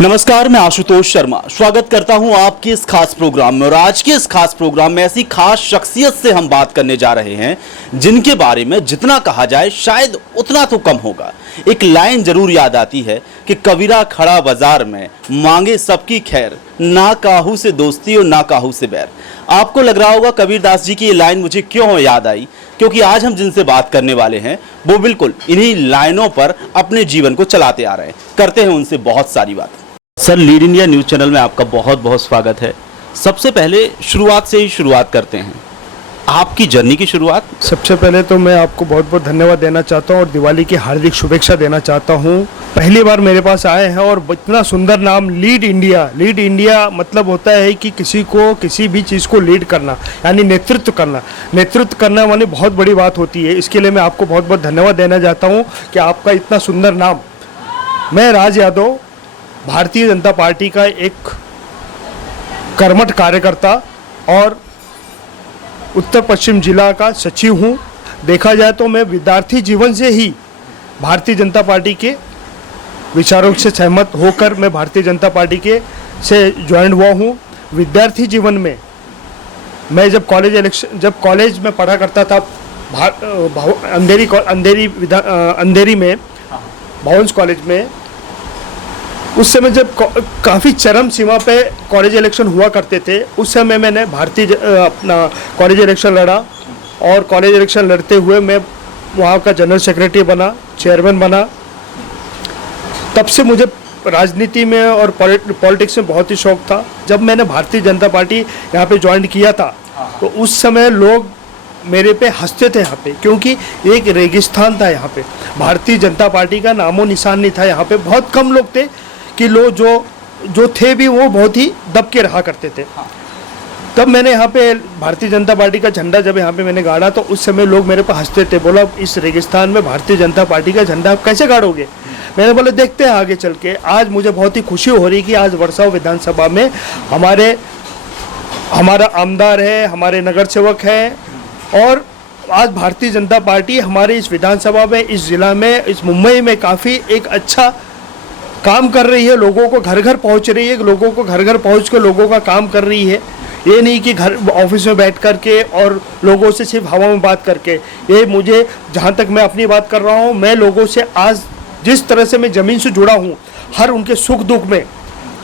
नमस्कार, मैं आशुतोष शर्मा स्वागत करता हूं आपके इस खास प्रोग्राम में। और आज के इस खास प्रोग्राम में ऐसी खास शख्सियत से हम बात करने जा रहे हैं जिनके बारे में जितना कहा जाए शायद उतना तो कम होगा। एक लाइन जरूर याद आती है कि कबीरा खड़ा बाजार में मांगे सबकी खैर, ना काहू से दोस्ती और ना काहू से बैर। आपको लग रहा होगा कबीरदास जी की ये लाइन मुझे क्यों याद आई, क्योंकि आज हम जिनसे बात करने वाले हैं वो बिल्कुल इन्हीं लाइनों पर अपने जीवन को चलाते आ रहे हैं। करते हैं उनसे बहुत सारी बात। Sir, lead India news channel में आपका बहुत बहुत स्वागत है। सबसे पहले शुरुआत से ही शुरुआत करते हैं, आपकी जर्नी की शुरुआत। सबसे पहले तो मैं आपको बहुत बहुत धन्यवाद देना चाहता हूं और दिवाली की हार्दिक शुभेच्छा देना चाहता हूं। पहली बार मेरे पास आए हैं और इतना सुंदर नाम लीड इंडिया। लीड इंडिया मतलब होता है कि किसी को किसी भी चीज़ को लीड करना, यानी नेतृत्व करना। नेतृत्व करना माने बहुत बड़ी बात होती है। इसके लिए मैं आपको बहुत बहुत धन्यवाद देना चाहता हूँ कि आपका इतना सुंदर नाम। मैं राज यादव, भारतीय जनता पार्टी का एक कर्मठ कार्यकर्ता और उत्तर पश्चिम जिला का सचिव हूँ। देखा जाए तो मैं विद्यार्थी जीवन से ही भारतीय जनता पार्टी के विचारों से सहमत होकर मैं भारतीय जनता पार्टी के से ज्वाइन हुआ हूँ। विद्यार्थी जीवन में मैं जब कॉलेज में पढ़ा करता था अंधेरी में भवंस कॉलेज में, उस समय जब काफ़ी चरम सीमा पे कॉलेज इलेक्शन हुआ करते थे, उस समय मैंने अपना कॉलेज इलेक्शन लड़ा और कॉलेज इलेक्शन लड़ते हुए मैं वहाँ का जनरल सेक्रेटरी बना, चेयरमैन बना। तब से मुझे राजनीति में और पॉलिटिक्स में बहुत ही शौक था। जब मैंने भारतीय जनता पार्टी यहाँ पे ज्वाइन किया था तो उस समय लोग मेरे पे हंसते थे यहाँ पे, क्योंकि एक रेगिस्तान था यहाँ पे। भारतीय जनता पार्टी का नामो निशान नहीं था यहाँ पे। बहुत कम लोग थे कि लोग जो थे भी वो बहुत ही दब के रहा करते थे। तब मैंने यहाँ पे भारतीय जनता पार्टी का झंडा जब यहाँ पे मैंने गाड़ा तो उस समय लोग मेरे पर हंसते थे। बोला, इस रेगिस्तान में भारतीय जनता पार्टी का झंडा आप कैसे गाड़ोगे? मैंने बोला, देखते हैं आगे चल के। आज मुझे बहुत ही खुशी हो रही कि आज वर्षाव विधानसभा में हमारा आमदार है, हमारे नगर सेवक हैं और आज भारतीय जनता पार्टी हमारे इस विधानसभा में, इस जिला में, इस मुंबई में काफ़ी एक अच्छा काम कर रही है। लोगों को घर घर पहुंच रही है, लोगों को घर घर पहुंच कर लोगों का काम कर रही है। ये नहीं कि घर ऑफिस में बैठ कर के और लोगों से सिर्फ हवा में बात करके। ये मुझे, जहाँ तक मैं अपनी बात कर रहा हूँ, मैं लोगों से आज जिस तरह से मैं ज़मीन से जुड़ा हूँ, हर उनके सुख दुख में,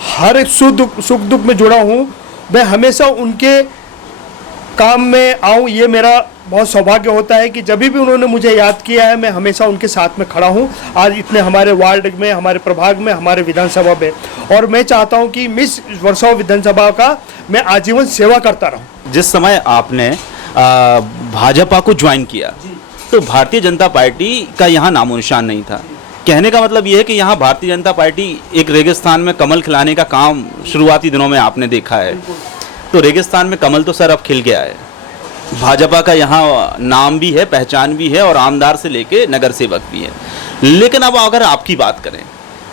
हर एक सुख दुख में जुड़ा हूँ। मैं हमेशा उनके काम में आऊँ, ये मेरा बहुत सौभाग्य होता है कि जब भी उन्होंने मुझे याद किया है मैं हमेशा उनके साथ में खड़ा हूँ। आज इतने हमारे वार्ड में, हमारे प्रभाग में, हमारे विधानसभा में, और मैं चाहता हूँ कि मिस वर्षाव विधानसभा का मैं आजीवन सेवा करता रहूँ। जिस समय आपने भाजपा को ज्वाइन किया तो भारतीय जनता पार्टी का यहाँ नामो निशान नहीं था। कहने का मतलब ये है कि यहाँ भारतीय जनता पार्टी एक रेगिस्तान में कमल खिलाने का काम शुरुआती दिनों में आपने देखा है। तो रेगिस्तान में कमल तो सर अब खिल गया है। भाजपा का यहाँ नाम भी है, पहचान भी है और आमदार से लेके नगर सेवक भी है। लेकिन अब अगर आपकी बात करें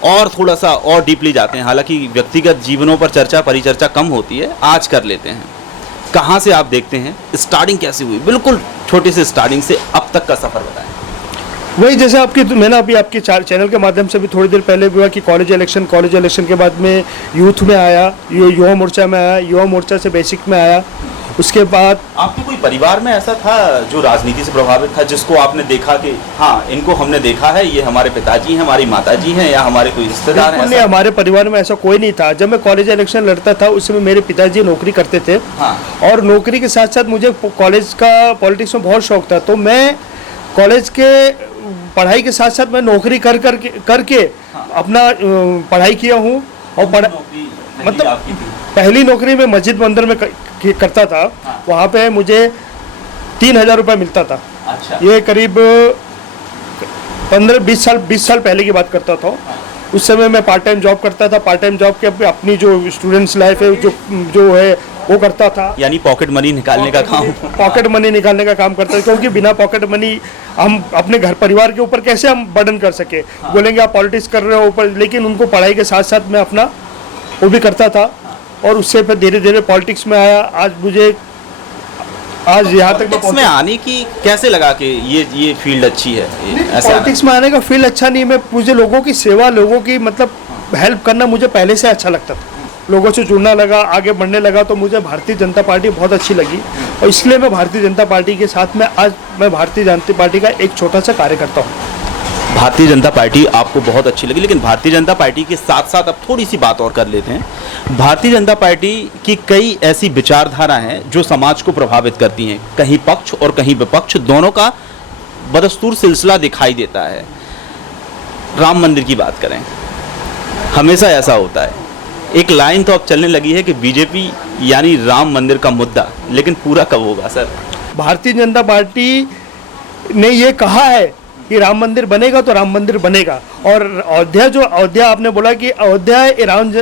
और थोड़ा सा और डीपली जाते हैं, हालांकि व्यक्तिगत जीवनों पर परिचर्चा कम होती है, आज कर लेते हैं। कहाँ से आप देखते हैं, स्टार्टिंग कैसे हुई, बिल्कुल छोटी सी स्टार्टिंग से अब तक का सफ़र बताएं। वही जैसे मैंने अभी आपके चैनल के माध्यम से भी थोड़ी देर पहले भी हुआ कि कॉलेज इलेक्शन के बाद में यूथ में आया, युवा मोर्चा में आया, युवा मोर्चा से बेसिक में आया। उसके बाद आपके कोई परिवार में ऐसा था जो राजनीति से प्रभावित था, जिसको आपने देखा कि हाँ इनको हमने देखा है, ये हमारे पिताजी हैं, हमारी माताजी हैं या हमारे कोई रिश्तेदार हैं? नहीं, हमारे परिवार में ऐसा कोई नहीं था। जब मैं कॉलेज इलेक्शन लड़ता था उस समय मेरे पिताजी नौकरी करते थे। हाँ। और नौकरी के साथ साथ मुझे कॉलेज का पॉलिटिक्स में बहुत शौक था। तो मैं कॉलेज के पढ़ाई के साथ साथ मैं नौकरी करके अपना पढ़ाई किया हूँ। और मतलब पहली नौकरी में मस्जिद मंदिर में करता था। हाँ। वहाँ पे मुझे 3,000 रुपये मिलता था। अच्छा। ये करीब 15-20 साल पहले की बात करता था। हाँ। उस समय मैं पार्ट टाइम जॉब करता था। पार्ट टाइम जॉब के अपनी जो स्टूडेंट्स लाइफ है जो है वो करता था, यानी पॉकेट मनी निकालने का काम। पॉकेट मनी निकालने का काम करता था, क्योंकि बिना पॉकेट मनी हम अपने घर परिवार के ऊपर कैसे हम बर्डन कर सके। हाँ। बोलेंगे आप पॉलिटिक्स कर रहे हो ऊपर, लेकिन उनको पढ़ाई के साथ साथ मैं अपना वो भी करता था। और उससे फिर धीरे धीरे पॉलिटिक्स में आया। आज यहाँ तक में आने की कैसे लगा कि ये फील्ड अच्छी है? पॉलिटिक्स में आने का फील्ड अच्छा नहीं, मैं मुझे लोगों की सेवा, लोगों की मतलब हेल्प करना मुझे पहले से अच्छा लगता था। लोगों से जुड़ना लगा, आगे बढ़ने लगा, तो मुझे भारतीय जनता पार्टी बहुत अच्छी लगी और इसलिए मैं भारतीय जनता पार्टी के साथ में आज मैं भारतीय जनता पार्टी का एक छोटा सा कार्यकर्ता हूँ। भारतीय जनता पार्टी आपको बहुत अच्छी लगी, लेकिन भारतीय जनता पार्टी के साथ साथ अब थोड़ी सी बात और कर लेते हैं। भारतीय जनता पार्टी की कई ऐसी विचारधारा हैं जो समाज को प्रभावित करती हैं, कहीं पक्ष और कहीं विपक्ष दोनों का बदस्तूर सिलसिला दिखाई देता है। राम मंदिर की बात करें, हमेशा ऐसा होता है, एक लाइन तो अब चलने लगी है कि बीजेपी यानी राम मंदिर का मुद्दा, लेकिन पूरा कब होगा सर? भारतीय जनता पार्टी ने ये कहा है कि राम मंदिर बनेगा तो राम मंदिर बनेगा, और अयोध्या आपने बोला कि अयोध्या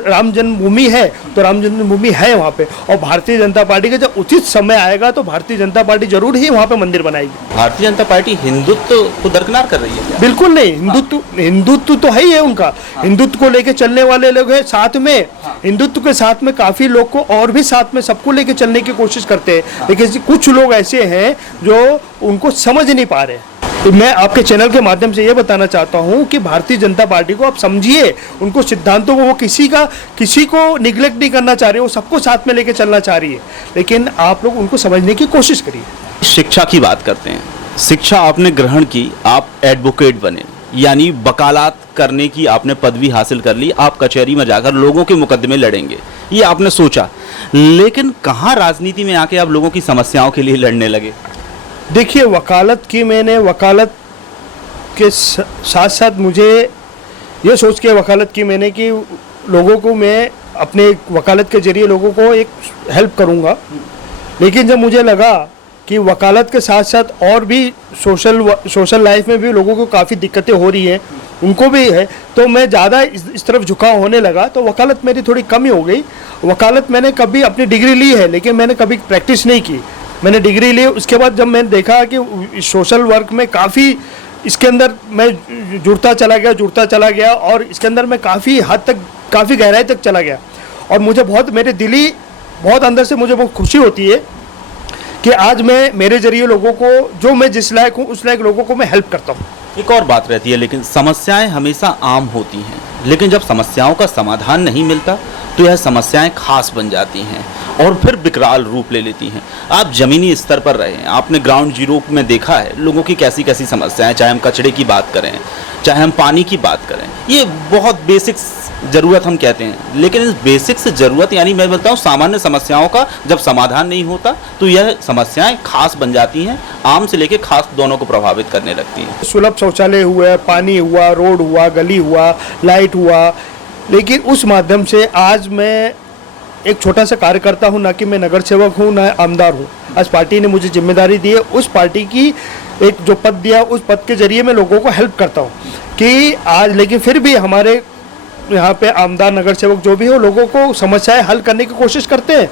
राम जन्मभूमि है, तो राम जन्मभूमि है वहाँ पे, और भारतीय जनता पार्टी का जब उचित समय आएगा तो भारतीय जनता पार्टी जरूर ही वहाँ पे मंदिर बनाएगी। भारतीय जनता पार्टी हिंदुत्व को दरकिनार कर रही है क्या? बिल्कुल नहीं, हिंदुत्व तो है ही है उनका, हिंदुत्व को लेके चलने वाले लोग हैं साथ में, हिंदुत्व के साथ में काफी लोग को और भी साथ में सबको लेके चलने की कोशिश करते हैं, लेकिन कुछ लोग ऐसे हैं जो उनको समझ नहीं पा रहे। तो मैं आपके चैनल के माध्यम से ये बताना चाहता हूँ कि भारतीय जनता पार्टी को आप समझिए, उनको सिद्धांतों को, वो किसी को निगलेक्ट नहीं करना चाह रही, वो सबको साथ में लेके चलना चाह रही है, लेकिन आप लोग उनको समझने की कोशिश करिए। शिक्षा की बात करते हैं, शिक्षा आपने ग्रहण की, आप एडवोकेट बने, यानी वकालत करने की आपने पदवी हासिल कर ली, आप कचहरी में जाकर लोगों के मुकदमे लड़ेंगे, ये आपने सोचा, लेकिन कहाँ राजनीति में आके आप लोगों की समस्याओं के लिए लड़ने लगे? देखिए, वकालत की मैंने वकालत के साथ साथ मुझे ये सोच के वकालत की मैंने कि लोगों को मैं अपने वकालत के जरिए लोगों को एक हेल्प करूंगा, लेकिन जब मुझे लगा कि वकालत के साथ साथ और भी सोशल लाइफ में भी लोगों को काफ़ी दिक्कतें हो रही है, उनको भी है, तो मैं ज़्यादा इस तरफ झुकाव होने लगा, तो वकालत मेरी थोड़ी कम ही हो गई। वकालत मैंने कभी अपनी डिग्री ली है, लेकिन मैंने कभी प्रैक्टिस नहीं की। मैंने डिग्री ली, उसके बाद जब मैंने देखा कि सोशल वर्क में काफ़ी इसके अंदर मैं जुड़ता चला गया और इसके अंदर मैं काफ़ी हद तक, काफ़ी गहराई तक चला गया, और मुझे बहुत, मेरे दिली बहुत अंदर से मुझे बहुत खुशी होती है कि आज मैं मेरे जरिए लोगों को, जो मैं जिस लायक हूँ उस लायक लोगों को मैं हेल्प करता हूँ। एक और बात रहती है, लेकिन समस्याएं हमेशा आम होती हैं, लेकिन जब समस्याओं का समाधान नहीं मिलता तो यह समस्याएं खास बन जाती हैं और फिर विकराल रूप ले लेती हैं। आप ज़मीनी स्तर पर रहे हैं, आपने ग्राउंड जीरो में देखा है लोगों की कैसी कैसी समस्याएं, चाहे हम कचरे की बात करें, चाहे हम पानी की बात करें, ये बहुत बेसिक्स ज़रूरत हम कहते हैं, लेकिन इस बेसिक्स ज़रूरत यानी मैं बोलता हूँ सामान्य समस्याओं का जब समाधान नहीं होता तो यह समस्याएं खास बन जाती हैं, आम से लेकर खास दोनों को प्रभावित करने लगती हैं। सुलभ शौचालय हुआ, पानी हुआ, रोड हुआ, गली हुआ, लाइट हुआ, लेकिन उस माध्यम से आज मैं एक छोटा सा कार्यकर्ता हूँ, ना कि मैं नगर सेवक हूँ, ना आमदार हूँ। आज पार्टी ने मुझे जिम्मेदारी दी है, उस पार्टी की एक जो पद दिया, उस पद के जरिए मैं लोगों को हेल्प करता हूँ कि आज, लेकिन फिर भी हमारे यहाँ पे आमदार, नगर सेवक जो भी हो, लोगों को समस्याएं हल करने की कोशिश करते हैं।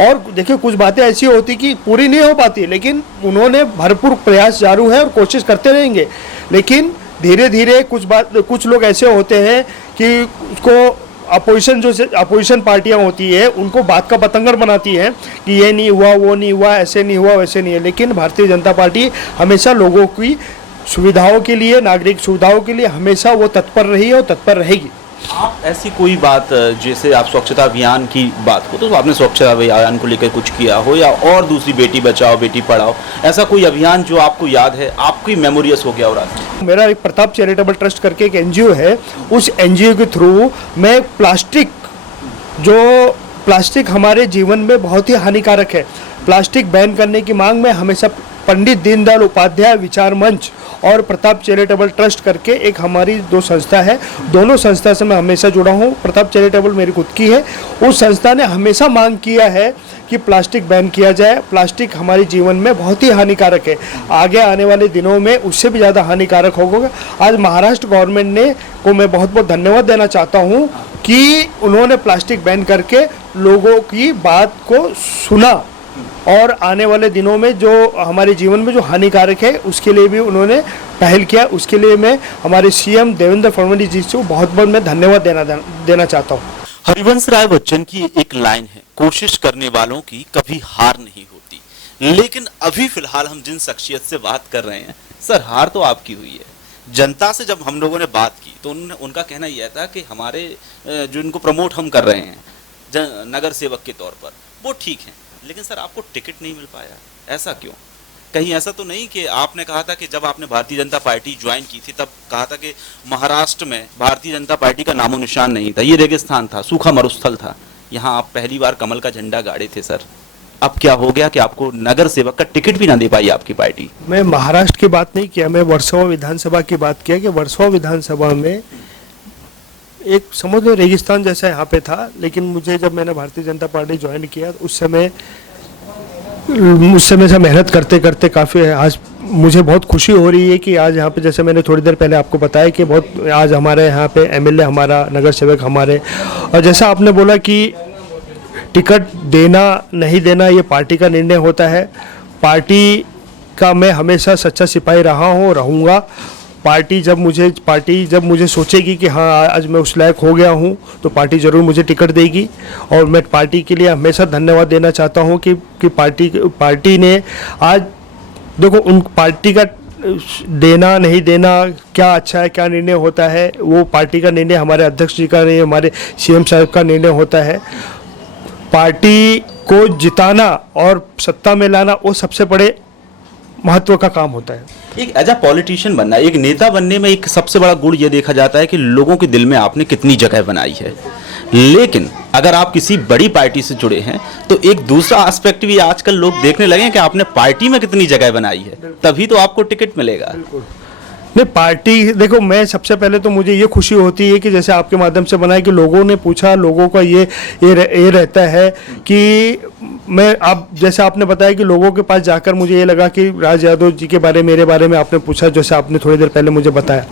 और देखिए, कुछ बातें ऐसी होती कि पूरी नहीं हो पाती, लेकिन उन्होंने भरपूर प्रयास जारी है और कोशिश करते रहेंगे, लेकिन धीरे धीरे कुछ लोग ऐसे होते हैं कि उसको अपोजिशन पार्टियां होती है, उनको बात का बतंगड़ बनाती है कि ये नहीं हुआ, वो नहीं हुआ, ऐसे नहीं हुआ, वैसे नहीं है, लेकिन भारतीय जनता पार्टी हमेशा लोगों की सुविधाओं के लिए, नागरिक सुविधाओं के लिए हमेशा वो तत्पर रही है और तत्पर रहेगी। आप ऐसी कोई बात, जैसे आप स्वच्छता अभियान की बात हो तो आपने स्वच्छता अभियान को लेकर कुछ किया हो, या और दूसरी बेटी बचाओ बेटी पढ़ाओ, ऐसा कोई अभियान जो आपको याद है, आपकी मेमोरियस हो गया? और मेरा एक प्रताप चैरिटेबल ट्रस्ट करके एक एनजीओ है, उस एनजीओ के थ्रू मैं प्लास्टिक हमारे जीवन में बहुत ही हानिकारक है, प्लास्टिक बैन करने की मांग में हमेशा पंडित दीनदयाल उपाध्याय विचार मंच और प्रताप चैरिटेबल ट्रस्ट करके एक हमारी दो संस्था है, दोनों संस्था से मैं हमेशा जुड़ा हूँ। प्रताप चैरिटेबल मेरी खुद की है, उस संस्था ने हमेशा मांग किया है कि प्लास्टिक बैन किया जाए। प्लास्टिक हमारे जीवन में बहुत ही हानिकारक है, आगे आने वाले दिनों में उससे भी ज़्यादा हानिकारक होगा। आज महाराष्ट्र गवर्नमेंट ने को मैं बहुत बहुत धन्यवाद देना चाहता हूँ कि उन्होंने प्लास्टिक बैन करके लोगों की बात को सुना और आने वाले दिनों में जो हमारे जीवन में जो हानिकारक है उसके लिए भी उन्होंने पहल किया। उसके लिए मैं हमारे सीएम देवेंद्र फडणवीस जी से बहुत बहुत मैं धन्यवाद देना चाहता हूँ। हरिवंश राय बच्चन की एक लाइन है, कोशिश करने वालों की कभी हार नहीं होती। लेकिन अभी फिलहाल हम जिन शख्सियत से बात कर रहे हैं, सर हार तो आपकी हुई है, जनता से जब हम लोगों ने बात की तो उनका कहना यह था कि हमारे जो इनको प्रमोट हम कर रहे हैं नगर सेवक के तौर पर, वो ठीक है, लेकिन सर आपको टिकट नहीं मिल पाया, ऐसा क्यों? कहीं ऐसा तो नहीं कि आपने कहा था कि जब आपने भारतीय जनता पार्टी ज्वाइन की थी तब कहा था कि महाराष्ट्र में भारतीय जनता पार्टी का नामो निशान नहीं था, ये रेगिस्तान था, सूखा मरुस्थल था, यहाँ आप पहली बार कमल का झंडा गाड़े थे सर। अब क्या हो गया कि आपको नगर सेवक का टिकट भी ना दे पाई आपकी पार्टी? मैं महाराष्ट्र की बात नहीं किया, मैं वर्सोवा विधानसभा की बात किया कि वर्सोवा विधानसभा में एक समझ लो रेगिस्तान जैसा यहाँ पे था, लेकिन मुझे जब मैंने भारतीय जनता पार्टी ज्वाइन किया उस समय से मेहनत करते करते काफ़ी आज मुझे बहुत खुशी हो रही है कि आज यहाँ पे, जैसे मैंने थोड़ी देर पहले आपको बताया कि बहुत आज हमारे यहाँ पे एमएलए हमारा, नगर सेवक हमारे, और जैसा आपने बोला कि टिकट देना नहीं देना ये पार्टी का निर्णय होता है। पार्टी का मैं हमेशा सच्चा सिपाही रहा हूँ, रहूँगा। पार्टी जब मुझे सोचेगी कि हाँ आज मैं उस लायक हो गया हूँ तो पार्टी ज़रूर मुझे टिकट देगी। और मैं पार्टी के लिए हमेशा धन्यवाद देना चाहता हूँ कि पार्टी ने आज देखो, उन पार्टी का देना नहीं देना क्या अच्छा है, क्या निर्णय होता है, वो पार्टी का निर्णय, हमारे अध्यक्ष जी का निर्णय, हमारे सीएम साहब का निर्णय होता है। पार्टी को जिताना और सत्ता में लाना वो सबसे बड़े महत्व का काम होता है। एक एज अ पॉलिटिशियन बनना, एक नेता बनने में एक सबसे बड़ा गुण ये देखा जाता है कि लोगों के दिल में आपने कितनी जगह बनाई है। लेकिन अगर आप किसी बड़ी पार्टी से जुड़े हैं तो एक दूसरा एस्पेक्ट भी आजकल लोग देखने लगे हैं कि आपने पार्टी में कितनी जगह बनाई है, तभी तो आपको टिकट मिलेगा। नहीं, पार्टी देखो, मैं सबसे पहले तो मुझे ये खुशी होती है कि जैसे आपके माध्यम से बनाया कि लोगों ने पूछा, लोगों का ये रहता है कि मैं, आप जैसे आपने बताया कि लोगों के पास जाकर मुझे ये लगा कि राज यादव जी के बारे, मेरे बारे में आपने पूछा, जैसे आपने थोड़ी देर पहले मुझे बताया।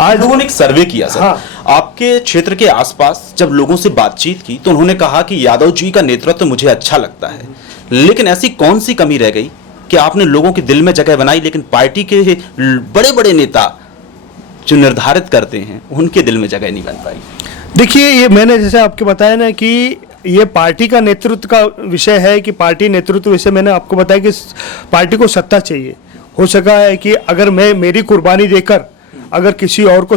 आज लोगों ने एक सर्वे किया सर, हाँ। आपके क्षेत्र के आसपास जब लोगों से बातचीत की तो उन्होंने कहा कि यादव जी का नेतृत्व मुझे अच्छा लगता है, लेकिन ऐसी कौन सी कमी रह गई कि आपने लोगों के दिल में जगह बनाई, लेकिन पार्टी के बड़े बड़े नेता जो निर्धारित करते हैं उनके दिल में जगह नहीं बन पाई? देखिए, ये मैंने जैसे आपको बताया ना कि ये पार्टी का नेतृत्व का विषय है, कि पार्टी नेतृत्व विषय मैंने आपको बताया कि पार्टी को सत्ता चाहिए। हो सका है कि अगर मैं मेरी कुर्बानी देकर अगर किसी और को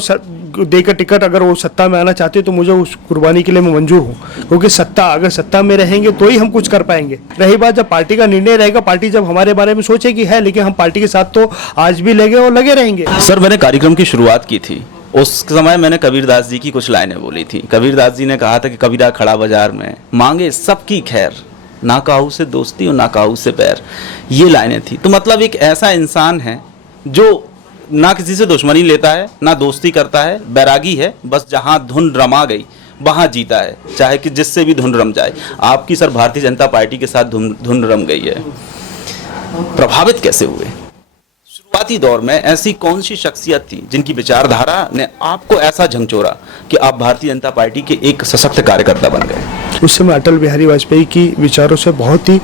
देकर टिकट अगर वो सत्ता में आना चाहते तो मुझे उस कुर्बानी के लिए मैं मंजूर हूँ, क्योंकि अगर सत्ता में रहेंगे तो ही हम कुछ कर पाएंगे। रही बात जब पार्टी का निर्णय रहेगा, पार्टी जब हमारे बारे में सोचेगी है, लेकिन हम पार्टी के साथ तो आज भी लगे और लगे रहेंगे। सर, मैंने कार्यक्रम की शुरुआत की थी, उस समय मैंने कबीरदास जी की कुछ लाइनें बोली थी। कबीरदास जी ने कहा था कि कबीरा खड़ा बाजार में मांगे सबकी खैर, ना काहू से दोस्ती और ना काहू से बैर, ये लाइनें थी। तो मतलब एक ऐसा इंसान है जो ना किसी से दुश्मनी लेता है, ना दोस्ती करता है, बैरागी है, बस जहां धुन रमा गई वहां जीता है, चाहे कि जिससे भी धुन रम जाए। आपकी सर भारतीय जनता पार्टी के साथ धुन रम गई है, प्रभावित कैसे हुए? शुरुआती दौर में ऐसी कौन सी शख्सियत थी जिनकी विचारधारा ने आपको ऐसा झंझोरा कि आप भारतीय जनता पार्टी के एक सशक्त कार्यकर्ता बन गए? उस समय अटल बिहारी वाजपेयी की विचारों से बहुत ही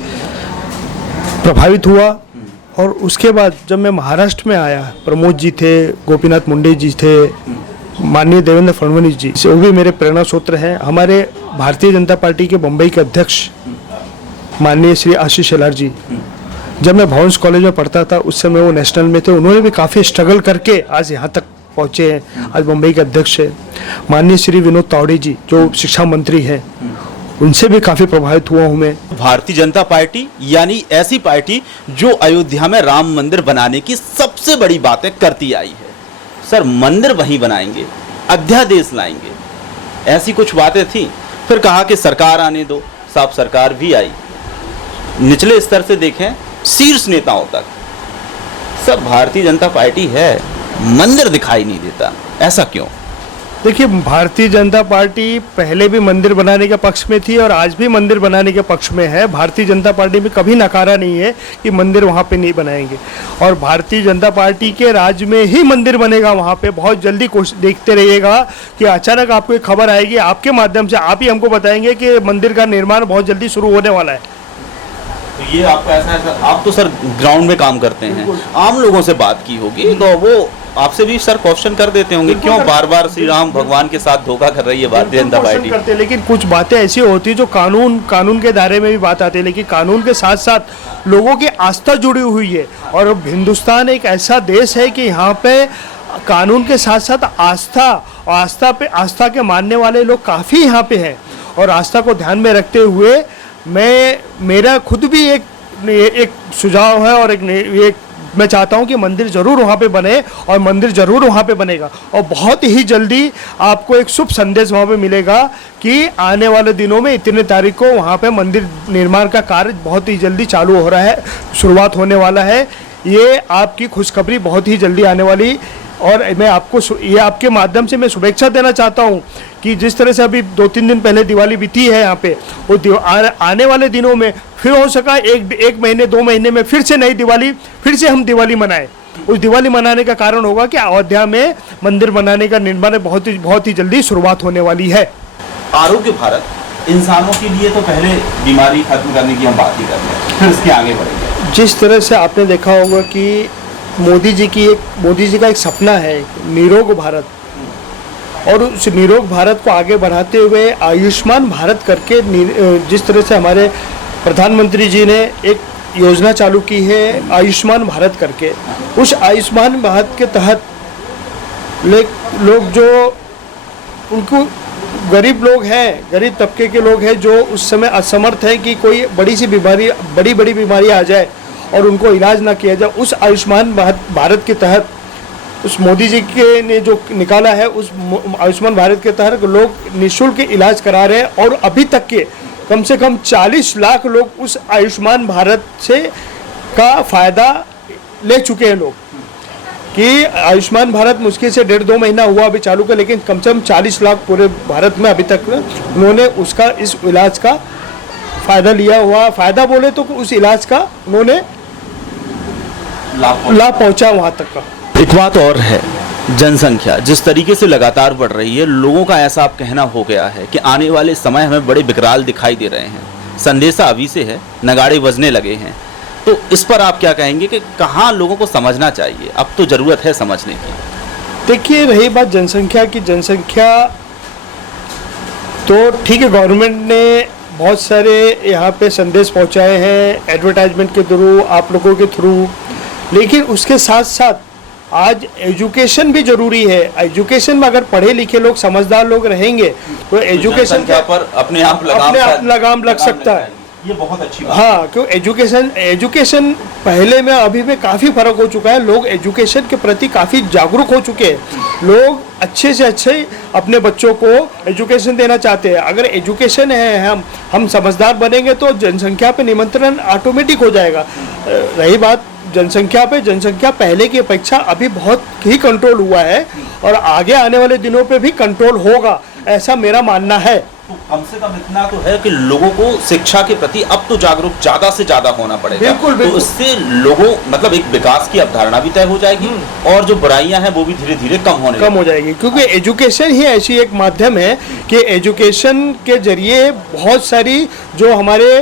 प्रभावित हुआ। और उसके बाद जब मैं महाराष्ट्र में आया, प्रमोद जी थे, गोपीनाथ मुंडे जी थे, माननीय देवेंद्र फडणवीस जी, वो भी मेरे प्रेरणा स्रोत हैं। हमारे भारतीय जनता पार्टी के बम्बई के अध्यक्ष माननीय श्री आशीष शेलार जी, जब मैं भवंस कॉलेज में पढ़ता था उस समय वो नेशनल में थे, उन्होंने भी काफ़ी स्ट्रगल करके आज यहाँ तक पहुँचे हैं, आज बम्बई के अध्यक्ष है। माननीय श्री विनोद तावड़े जी जो शिक्षा मंत्री हैं, उनसे भी काफ़ी प्रभावित हुआ हूँ मैं। भारतीय जनता पार्टी यानी ऐसी पार्टी जो अयोध्या में राम मंदिर बनाने की सबसे बड़ी बातें करती आई है। सर, मंदिर वहीं बनाएंगे, अध्यादेश लाएंगे, ऐसी कुछ बातें थी। फिर कहा कि सरकार आने दो, साहब सरकार भी आई, निचले स्तर से देखें शीर्ष नेताओं तक सब भारतीय जनता पार्टी है, मंदिर दिखाई नहीं देता, ऐसा क्यों? देखिए, भारतीय जनता पार्टी पहले भी मंदिर बनाने के पक्ष में थी और आज भी मंदिर बनाने के पक्ष में है। भारतीय जनता पार्टी में कभी नकारा नहीं है कि मंदिर वहाँ पे नहीं बनाएंगे, और भारतीय जनता पार्टी के राज्य में ही मंदिर बनेगा वहाँ पे। बहुत जल्दी देखते रहिएगा कि अचानक आपको एक खबर आएगी, आपके माध्यम से आप ही हमको बताएंगे कि मंदिर का निर्माण बहुत जल्दी शुरू होने वाला है। तो ये आपको ऐसा आप तो सर ग्राउंड में काम करते हैं, आम लोगों से बात की होगी तो वो आपसे भी सर क्वेश्चन कर देते होंगे, क्यों बार बार श्री राम भगवान के साथ धोखा कर रही है भारतीय जनता पार्टी? करते हैं, लेकिन कुछ बातें ऐसी होती है जो कानून के दायरे में भी बात आती है, लेकिन कानून के साथ साथ लोगों की आस्था जुड़ी हुई है। और हिंदुस्तान एक ऐसा देश है कि यहाँ पे कानून के साथ साथ आस्था के मानने वाले लोग काफ़ी यहाँ पे हैं। और आस्था को ध्यान में रखते हुए मेरा खुद भी एक सुझाव है और एक मैं चाहता हूँ कि मंदिर ज़रूर वहाँ पे बने और मंदिर ज़रूर वहाँ पे बनेगा। और बहुत ही जल्दी आपको एक शुभ संदेश वहाँ पे मिलेगा कि आने वाले दिनों में इतने तारीख को वहाँ पे मंदिर निर्माण का कार्य बहुत ही जल्दी चालू हो रहा है, शुरुआत होने वाला है। ये आपकी खुशखबरी बहुत ही जल्दी आने वाली। और मैं आपको ये आपके माध्यम से मैं शुभेच्छा देना चाहता हूँ कि जिस तरह से अभी 2-3 दिन पहले दिवाली बीती है यहाँ पे, वो आने वाले दिनों में फिर हो सका एक महीने 2 महीने में फिर से नई दिवाली, फिर से हम दिवाली मनाएं। उस दिवाली मनाने का कारण होगा कि अयोध्या में मंदिर बनाने का निर्माण बहुत ही जल्दी शुरुआत होने वाली है। आरोग्य भारत इंसानों के लिए तो पहले बीमारी खत्म करने की हम बात ही कर रहे हैं, फिर इसके आगे बढ़ेंगे। जिस तरह से आपने देखा होगा कि मोदी जी का एक सपना है निरोग भारत, और उस निरोग भारत को आगे बढ़ाते हुए आयुष्मान भारत करके जिस तरह से हमारे प्रधानमंत्री जी ने एक योजना चालू की है आयुष्मान भारत करके, उस आयुष्मान भारत के तहत लोग जो उनको गरीब लोग हैं, गरीब तबके के लोग हैं जो उस समय असमर्थ हैं कि कोई बड़ी बीमारी आ जाए और उनको इलाज ना किया जाए, उस आयुष्मान भारत के तहत उस मोदी जी के ने जो निकाला है उस आयुष्मान भारत के तहत लोग निःशुल्क इलाज करा रहे हैं। और अभी तक के कम से कम 40 लाख लोग उस आयुष्मान भारत से का फ़ायदा ले चुके हैं लोग। कि आयुष्मान भारत मुश्किल से 1.5-2 महीना हुआ अभी चालू का, लेकिन कम से कम 40 लाख पूरे भारत में अभी तक उन्होंने इस इलाज का फ़ायदा लिया हुआ। फ़ायदा बोले तो उस इलाज का उन्होंने लाभ पहुँचा वहाँ तक का। एक बात और है, जनसंख्या जिस तरीके से लगातार बढ़ रही है, लोगों का ऐसा आप कहना हो गया है कि आने वाले समय हमें बड़े विकराल दिखाई दे रहे हैं। संदेशा अभी से है, नगाड़े बजने लगे हैं। तो इस पर आप क्या कहेंगे कि कहाँ लोगों को समझना चाहिए? अब तो ज़रूरत है समझने की। देखिए, रही बात जनसंख्या की, जनसंख्या तो ठीक है, गवर्नमेंट ने बहुत सारे यहाँ पे संदेश पहुँचाए हैं एडवर्टाइजमेंट के थ्रू, आप लोगों के थ्रू, लेकिन उसके साथ साथ आज एजुकेशन भी जरूरी है। एजुकेशन में अगर पढ़े लिखे लोग, समझदार लोग रहेंगे तो एजुकेशन पर अपने आप लगाम लग सकता है। ये बहुत अच्छी बात। हाँ, क्यों एजुकेशन पहले में अभी में काफ़ी फर्क हो चुका है। लोग एजुकेशन के प्रति काफ़ी जागरूक हो चुके हैं। लोग अच्छे से अच्छे अपने बच्चों को एजुकेशन देना चाहते हैं। अगर एजुकेशन है, हम समझदार बनेंगे तो जनसंख्या पे नियंत्रण ऑटोमेटिक हो जाएगा। रही बात जनसंख्या पहले की अपेक्षा अभी बहुत ही कंट्रोल हुआ है और आगे आने वाले दिनों पे भी कंट्रोल होगा, ऐसा मेरा मानना है। तो कम से कम इतना तो है कि लोगों को शिक्षा के प्रति अब तो जागरूक ज़्यादा से ज़्यादा होना पड़ेगा। बिल्कुल। तो इससे लोगों मतलब एक विकास की अवधारणा भी तय हो जाएगी और जो बुराइयां हैं वो भी धीरे धीरे कम हो जाएगी। क्योंकि एजुकेशन ही ऐसी एक माध्यम है कि एजुकेशन के जरिए बहुत सारी जो हमारे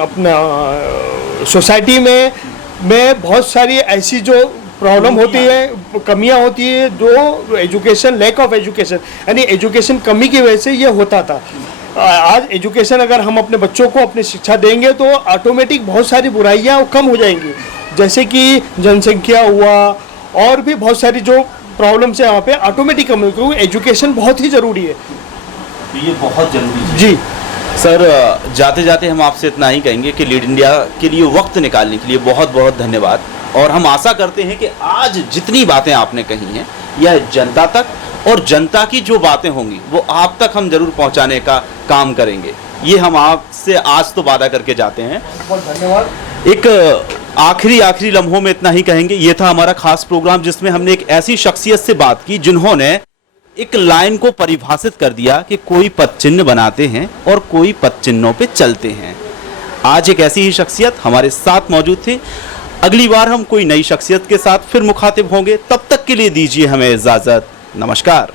अपना सोसाइटी में बहुत सारी ऐसी जो प्रॉब्लम होती है, कमियां होती है, जो एजुकेशन, लैक ऑफ एजुकेशन यानी एजुकेशन कमी की वजह से ये होता था। आज एजुकेशन अगर हम अपने बच्चों को अपनी शिक्षा देंगे तो ऑटोमेटिक बहुत सारी बुराइयां कम हो जाएंगी, जैसे कि जनसंख्या हुआ और भी बहुत सारी जो प्रॉब्लम्स है वहाँ पे ऑटोमेटिक कम, क्योंकि एजुकेशन बहुत ही ज़रूरी है। ये बहुत ज़रूरी है जी सर। जाते जाते हम आपसे इतना ही कहेंगे कि लीड इंडिया के लिए वक्त निकालने के लिए बहुत बहुत धन्यवाद। और हम आशा करते हैं कि आज जितनी बातें आपने कही हैं यह जनता तक, और जनता की जो बातें होंगी वो आप तक हम जरूर पहुंचाने का काम करेंगे। ये हम आपसे आज तो वादा करके जाते हैं। बहुत धन्यवाद। एक आखिरी लम्हों में इतना ही कहेंगे, ये था हमारा खास प्रोग्राम जिसमें हमने एक ऐसी शख्सियत से बात की जिन्होंने एक लाइन को परिभाषित कर दिया कि कोई पद चिन्ह बनाते हैं और कोई पद चिन्हों पे चलते हैं। आज एक ऐसी ही शख्सियत हमारे साथ मौजूद थी। अगली बार हम कोई नई शख्सियत के साथ फिर मुखातिब होंगे, तब तक के लिए दीजिए हमें इजाज़त। नमस्कार।